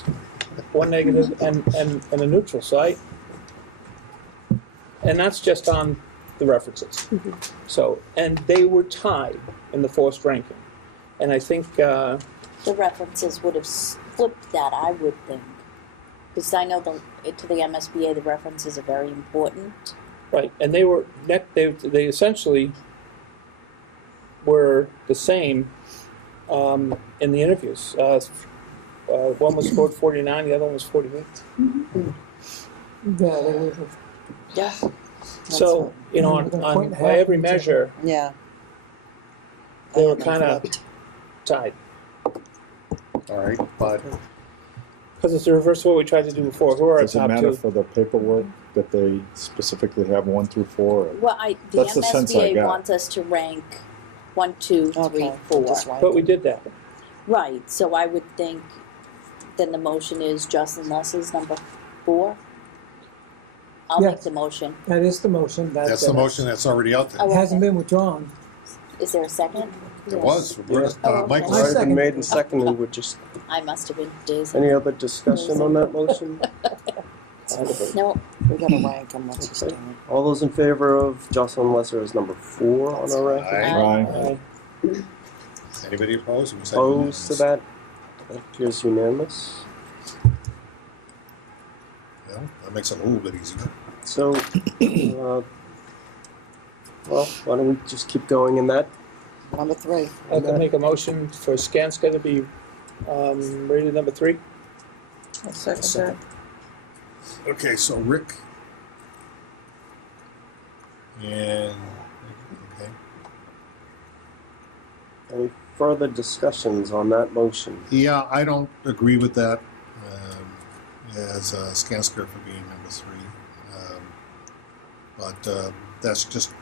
1 negative and a neutral. So and that's just on the references. So, and they were tied in the forced ranking. And I think, The references would have flipped that, I would think. Because I know to the MSBA, the references are very important. right, and they essentially were the same in the interviews. One was scored 49, the other one was 48. Yeah, they were. Yeah. So, on by every measure, Yeah. they were kind of tied. All right, but Because it's the reverse of what we tried to do before. Who are our Does it top matter 2? for the paperwork that they specifically have 1 through 4? Or- Well, the That's the sense I MSBA got. wants us to rank 1, 2, 3, Okay. 4. Just rank But we them. did that. Right, so I would think then the motion is Justin Less's number 4. I'll Yes. make the motion. That is the motion. that's the motion that's already out there. Oh, It hasn't okay. been withdrawn. Is there a second? It was. Oh, okay. Mike It's was. already second. been made and seconded. Would just I must have been dazed. any other discussion on that motion? No, We gotta rank them, let's just do it. All those in favor of Jocelyn Lesser as number 4 on our ranking? Aye. Aye. Anybody opposed? Was that Opposed to unanimous? that? That appears unanimous. Yeah, that makes it a little bit easier. So, well, why don't we just keep going in that? Number 3. I can make a motion for Skanska to be rated number 3. I'll second that. Okay, so Rick and okay. Any further discussions on that motion? Yeah, I don't agree with that as Skanska for being number 3. But that's just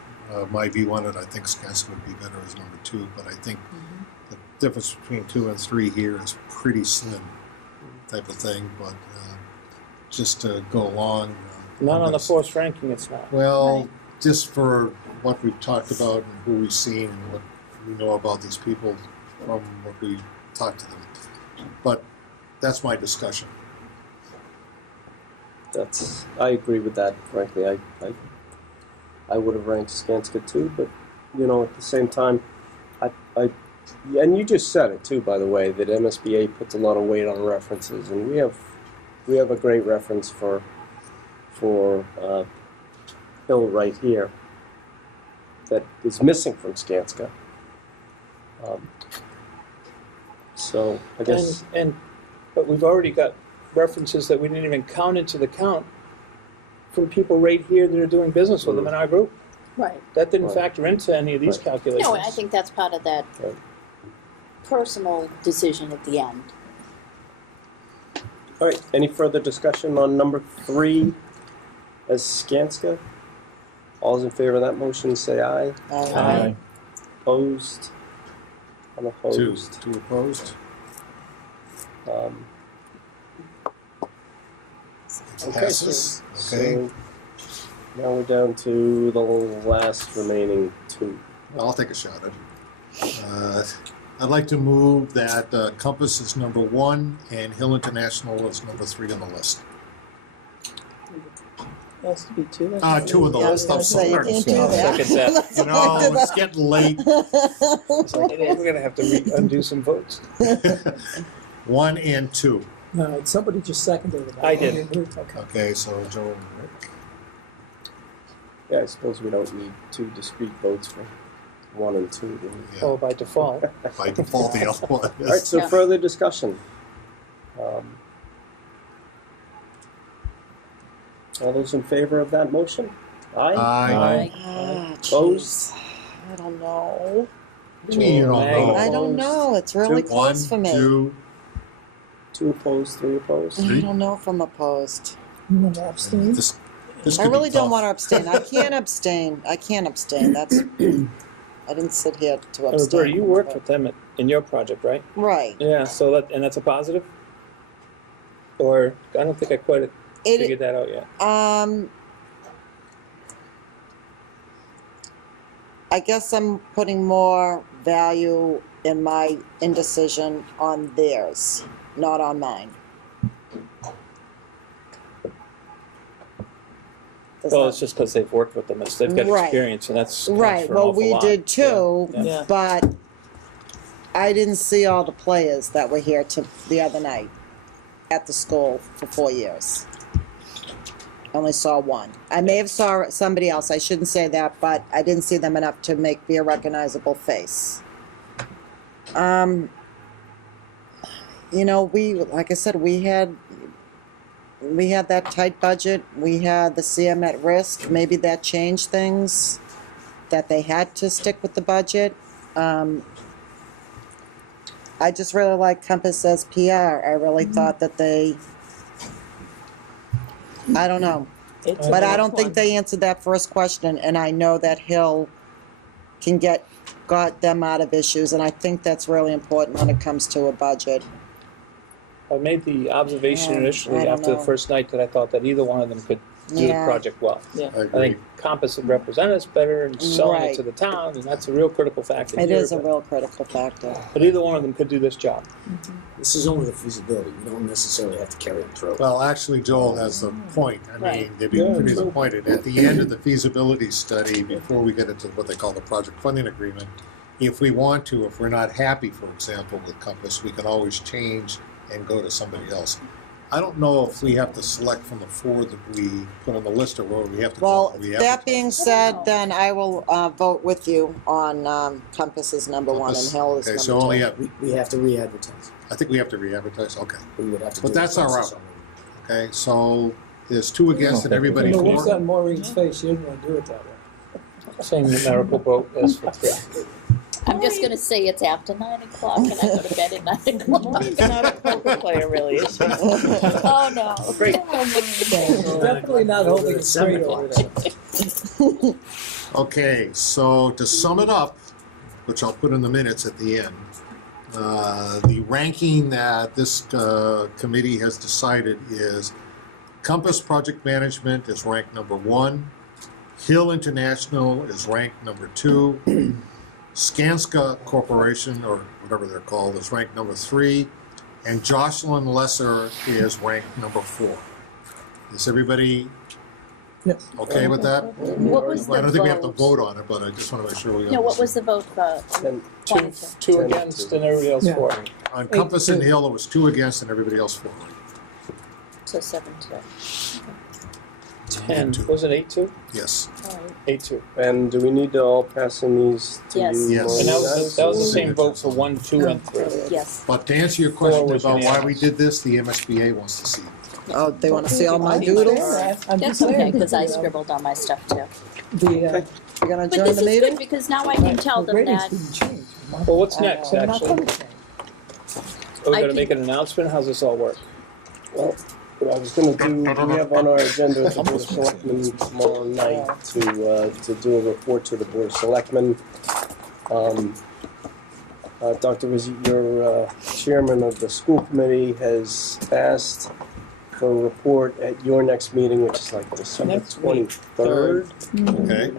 my view on it. I think Skanska would be better as number 2, but I think the difference between 2 and 3 here is pretty slim type of thing. But just to go along. Not on the forced ranking, it's not. Well, just for what we've talked about and who we've seen and what we know about these people from what we talked to them. But that's my discussion. I agree with that, frankly. I would have ranked Skanska too, but, at the same time, I Yeah, and you just said it too, by the way, that MSBA puts a lot of weight on references, and we have a great reference for Hill right here that is missing from Skanska. So I guess But we've already got references that we didn't even count into the count from people right here that are doing business with them in our group. Right. That didn't Right. factor into any of these Right. calculations. No, I think that's part of that Right. personal decision at the end. All right. Any further discussion on number 3 as Skanska? All those in favor of that motion say aye. Aye. Opposed? Unopposed? Two opposed. Um, okay, Passes. Okay. So now we're down to the last remaining 2. I'll take a shot at it. I'd like to move that Compass is number 1 and Hill International is number 3 on the list. It has to be two. then? 2 on the Yeah, I was list. gonna I'm say, you sorry. can't do I'll that. second that. That's You why I know, did it's getting late. that. We're gonna have to undo some votes. 1 and 2. All right, somebody just seconded it. I did. Okay. Okay, so Joe and Rick. Yeah, I suppose we don't need 2 discrete votes for 1 and 2. Do we? Yeah, Oh, by default. by default, the other one All right, is. so Yeah. further discussion. All those in favor of that motion? Aye. Aye. Ah, Opposed? jeez. I don't know. What do you mean you don't know? I don't know. It's really 1, close for me. 2. 2 opposed, 3 opposed. I don't know if I'm opposed. You want to abstain? This I could be really don't tough. want to abstain. I can't abstain. I can't abstain. That's. I didn't sit here to abstain. Roberta, you worked with them in your project, right? Right. Yeah, so that's a positive? Or, I don't think I quite figured It. that out yet. I guess I'm putting more value in my indecision on theirs, not on mine. Does Well, that- it's just because they've worked with them, they've got Right. experience, and that's Right, for an well, awful we lot. did too, Yeah. Yeah. but I didn't see all the players that were here the other night at the school for 4 years. Only saw one. I may have saw somebody else, I shouldn't say that, but I didn't see them enough to make me a recognizable face. You know, like I said, we had that tight budget, we had the CM at risk, maybe that changed things, that they had to stick with the budget. I just really like Compass as PR. I really thought that I don't know. It's But a I tough don't think one. they answered that first question, and I know that Hill got them out of issues, and I think that's really important when it comes to a budget. I made the observation I initially don't after the know. first night that I thought that either one of them could do the Yeah. project well. I I agree. think Compass would represent us better and selling Right. it to the town, and that's a real critical factor It here, is a but- real critical factor. But either one of them could do this job. This is only the feasibility. You don't necessarily have to carry them through. Well, actually, Joel has the point. I mean, Right. they'd be Yeah, pretty true. disappointed. At the end of the feasibility study, before we get into what they call the project funding agreement, if we want to, if we're not happy, for example, with Compass, we can always change and go to somebody else. I don't know if we have to select from the 4 that we put on the list or where we have to Well, go. We that being know. said, then I will vote with you on Compass is number 1 and Compass. Hill is Okay, so number only 2. have, We have to re-advertise. I think we have to re-advertise, okay. We would have to But do the that's our process route. over. Okay, so there's 2 against and everybody The look for. on Maureen's face, she didn't want to do it that way. Same numerical vote as for 3. I'm just gonna say it's after 9 o'clock and I go to bed at 9 o'clock. Maureen's not a poker player, really, is she? Oh, no. Great. She's definitely not holding it straight over there. Okay, so to sum it up, which I'll put in the minutes at the end, the ranking that this committee has decided is Compass Project Management is ranked number 1, Hill International is ranked number 2, Skanska Corporation, or whatever they're called, is ranked number 3, and Jocelyn Lesser is ranked number 4. Is everybody Okay with that? What was the I don't think we have to vote? vote on it, but I just want to make sure we. No, what was the vote for? And One, Two 10 against to- and everybody else Yeah. for. On Compass and Hill, it was 2 against and everybody else for. So 7-2. 10, was it 8-2? Yes. All right. 8-2. And do we need to all pass in these to Yes. you? Yes. And that was, guys? that was the same vote for 1, 2, and 3. Yes. But to answer your question was about why we unanimous. did this, the MSBA wants to see it. Oh, they wanna see all my I doodles? understand that. I'm That's just okay, saying, because I you know, scribbled on my stuff too. The, You gonna But adjourn this the is meeting? good, because now I can tell the them ratings that, didn't change. Well, what's I next, They're not actually? gonna change. Are we I gonna can- make an announcement? How's this all work? Well, what I was gonna do, we have on our agenda the Board of Selectmen tomorrow night to do a report to the Board of Selectmen. Dr. Rizzi, your chairman of the school committee has asked for a report at your next meeting, which is like December Next week, 23rd. Okay?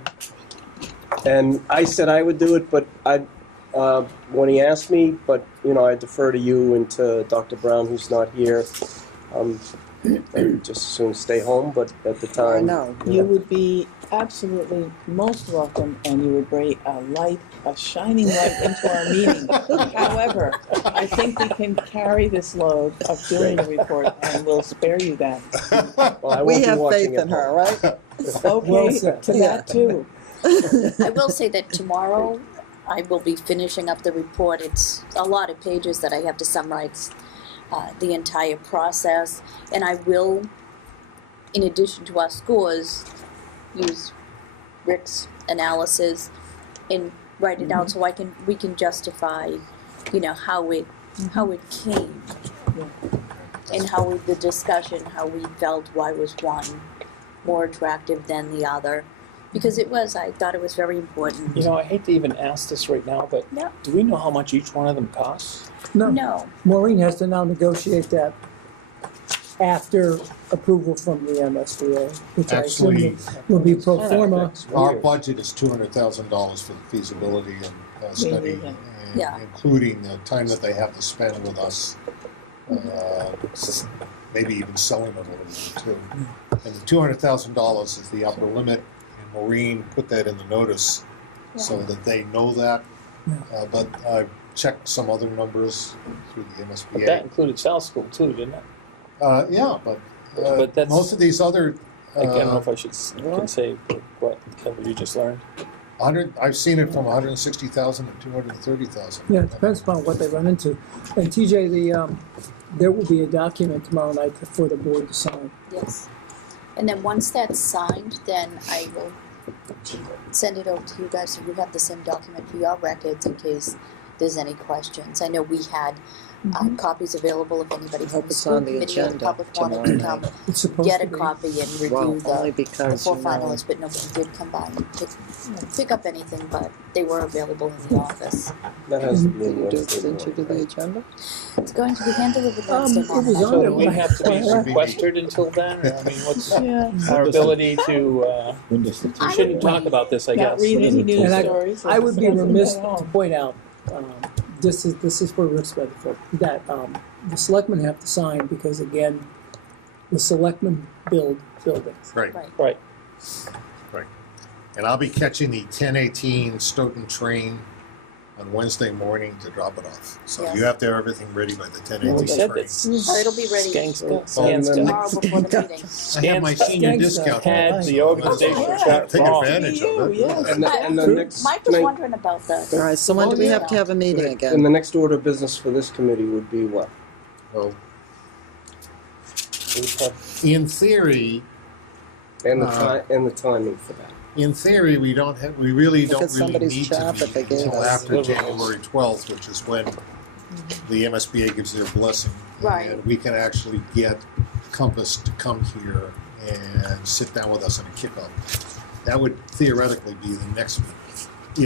And I said I would do it, but when he asked me, but you know, I defer to you and to Dr. Brown, who's not here. I would just as soon stay home, but at the I time. know. You would be absolutely most welcome, and you would bring a shining light into our meeting. However, I think we can carry this load of doing the report, and we'll spare you that. Well, I We won't be have watching faith at in her, home. right? Okay, Well said. to that too. I will say that tomorrow I will be finishing up the report. It's a lot of pages that I have to summarize the entire process, and I will, in addition to our scores, use Rick's analysis and write it out so we can justify, you know, how it came, and how the discussion, how we felt why was one more attractive than the other, because I thought it was very important. You know, I hate to even ask this right now, but Yeah. do we know how much each one of them costs? No. Maureen has to now negotiate that after approval from the MSBA, which I assume Actually, will be pro forma. our budget is $200,000 for the feasibility and study, Yeah. and Yeah. including the time that they have to spend with us, maybe even selling it a little bit too. And the $200,000 is the upper limit, and Maureen put that in the notice so that they know that. But I checked some other numbers through the But that MSBA. included South School too, didn't it? Yeah, but that's- most of these other I don't know if I can say whatever you just learned. I've seen it from 160,000 to 230,000. Yeah, it depends upon what they run into. And TJ, there will be a document tomorrow night for the board to sign. Yes. And then once that's signed, then I will send it over to you guys so you have the same document for your records in case there's any questions. I know we had copies available if anybody from Hope the it's school on the committee or the agenda public wanted tomorrow to come night. It's supposed get to a be. copy and Well, review only the because, four you know, finalists, but nobody did come by and pick up anything, but they were available in the office. That has to be in didn't you do the Wednesday. agenda? It's going to be hand-delivered Wednesday It morning. was on So there do we when I- have to be when I left. sequestered until then? Or, I mean, what's Yeah. our ability to, When does the we shouldn't talk about this, I Not guess. read any news And stories. I would be Discuss them remiss at to home. point out, this is for Rick's benefit, that the selectmen have to sign because again, the selectmen build buildings. Right. Right. Right. And I'll be catching the 10:18 Stoughton train on Wednesday morning to drop it off. So Yeah. you have to have everything ready by the We 10:18 said train. that Oh, it'll be ready Skanska tomorrow before the meeting. I have my senior Skanska discount. had the so organizational I'll chart take wrong. advantage of it. Yes. And the next, Mike was wondering about that. All right, so when do we have to have a meeting and again? the next order of business for this committee would be what? Well, in theory, And the timing for that. in theory, we really Look don't at really somebody's need to chart that they meet gave until us. after January 12th, which is when the MSBA gives their blessing. Right. And we can actually get Compass to come here and sit down with us in a kickoff. That would theoretically be the next meeting.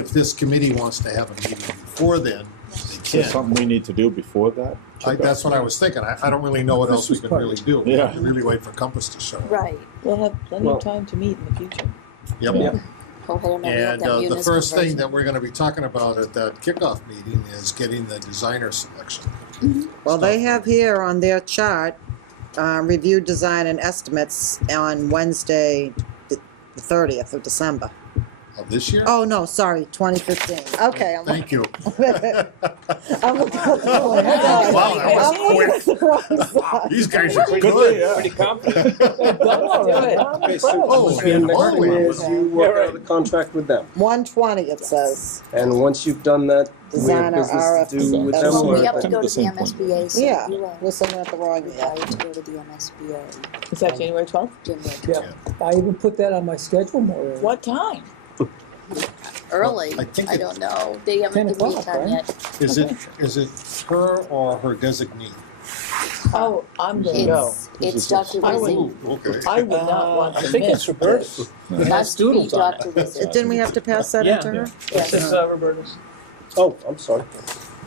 If this committee wants to have a meeting before then, they Is can. there something we need to do before that? That's what I was thinking. I don't really know what else we can really do. We Yeah. have to really wait for Compass to show up. Right. We'll have plenty Well- of time to meet in the future. Yep. Yeah. Oh, I don't know, we have And that the munis first thing conversion. that we're going to be talking about at that kickoff meeting is getting the designer selection. Well, they have here on their chart, review design and estimates on Wednesday, 30th of December. Of this year? Oh, no, sorry, 2015. Okay, I'm Thank you. I'm looking at the wrong side. Wow, that was I'm looking at the wrong side. These guys are pretty Good, good. pretty confident. Okay, so Oh, the next holy. thing is you work out a contract with them. 120, it says. And once you've done that, we have Designer business to do with RFP. them. Well, or we have to Kind go of to the the same point. MSBA, so Yeah, you are we're sitting at the wrong year. required to go to the MSBA. Is that January 12th? January I even put that on my schedule more early. What time? Early, I think I it- don't know, they 10 haven't given me a o'clock, time right? yet. Is it her or her designee? Oh, I'm gonna go. It's Dr. I Rizzi. would- Okay. I would not want I to think it's miss Roberta's. this. It Has has to be doodles on Dr. it. Rizzi. Didn't we have to pass that Yeah. into her? This is Roberta's. Oh, I'm sorry.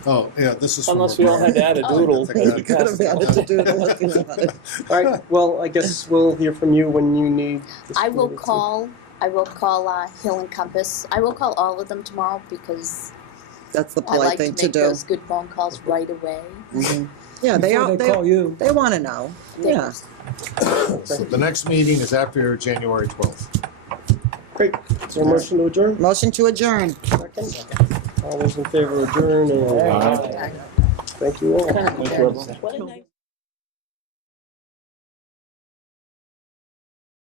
Oh, yeah, this is from Unless we all had to add a Oh. doodle. I think we Could passed have it had on. to do it looking at it. All right, well, I guess we'll hear from you when you need. this I will community to- call Hill and Compass, I will call all of them tomorrow because That's the I polite like to thing to make do. those good phone calls right away. Mhm. Yeah, they Before all, they call you. they want to know. Yeah. So the next meeting is after January 12th. Great. Is there a motion to adjourn? Motion to adjourn. Second. All those in favor of adjourn, and Aye. thank you all. Thank you, everyone. What a nice.